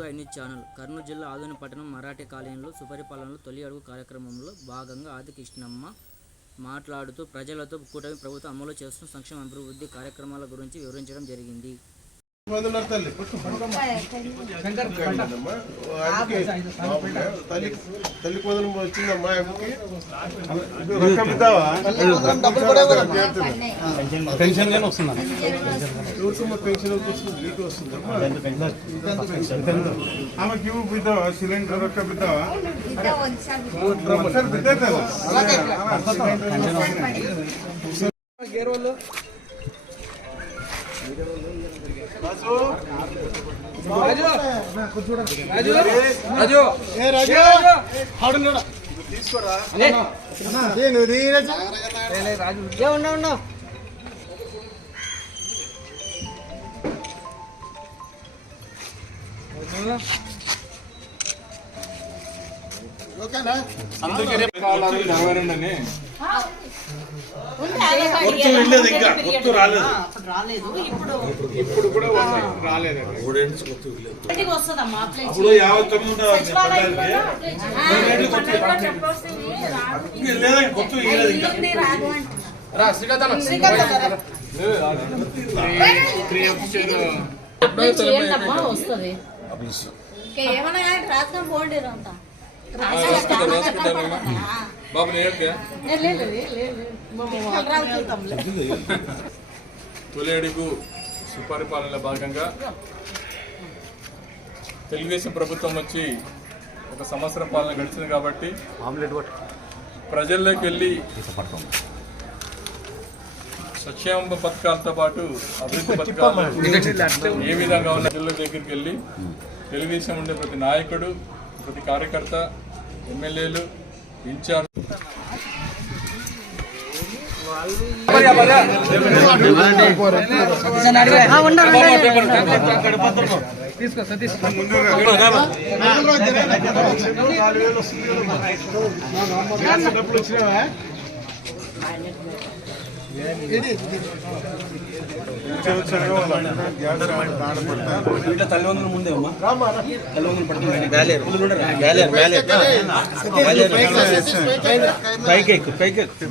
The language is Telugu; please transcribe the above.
Welcome to I channel Kurnool జిల్లా ఆదోని పట్టణం మరాఠీ కాలనీలో సుపరిపాలనలో తొలి అడుగు కార్యక్రమంలో భాగంగా ఆది కృష్ణమ్మ మాట్లాడుతూ ప్రజలతో కూటమి ప్రభుత్వం అమలు చేస్తున్న సంక్షేమ అభివృద్ధి కార్యక్రమాల గురించి వివరించడం జరిగింది. వందనాలు తల్లి అమ్మా, ఆయనకి మామూలుగా తల్లి తల్లి కోదలం వచ్చిందమ్మా ఆయనకి రొక్కం ఇద్దావా? పెన్షన్ గానీ వస్తుందా ఎవరికమ్మా పెన్షన్ ఎంత వస్తుంది నీకు వస్తుందమ్మా ఆమెకి ఇవ్వు బిద్దావా సిలిండర్ రొక్క బిద్దావా ఒకసారి బిద్దేద్దావా? రాజు. తీసుకోరా. గుర్తు వెళ్ళలేదు ఇంకా గుర్తు రాలేదు. ఇప్పుడు కూడా రాలేదు ఇప్పుడు యాభై తొమ్మిది. లేదా గుర్తు ఇవ్వలేదు. అప్లై చేయండమ్మా, వస్తుంది. ఏమన్నా కానీ రాసుకొని పోండి అంతా. బాబు నేను తొలి అడుగు సుపరిపాలనలో భాగంగా తెలుగుదేశం ప్రభుత్వం వచ్చి ఒక సంవత్సరం పాలన గడిచింది కాబట్టి ప్రజల్లోకి వెళ్ళి సంక్షేమ పథకాలతో పాటు అభివృద్ధి పథకాలు ఏ విధంగా ఉన్న ప్రజల దగ్గరికి వెళ్ళి తెలుగుదేశం ఉండే ప్రతి నాయకుడు ప్రతి కార్యకర్త ఎమ్మెల్యేలు ఇన్ఛార్జ్ నాలుగు వేలు వస్తుంది గ్యాస్ డబ్బులు వచ్చినావా తల్లిదండ్రుల ముందే అమ్మా తల్లిదండ్రులు పడుతుంది పైకి ఎక్కు పైకి ఎక్కు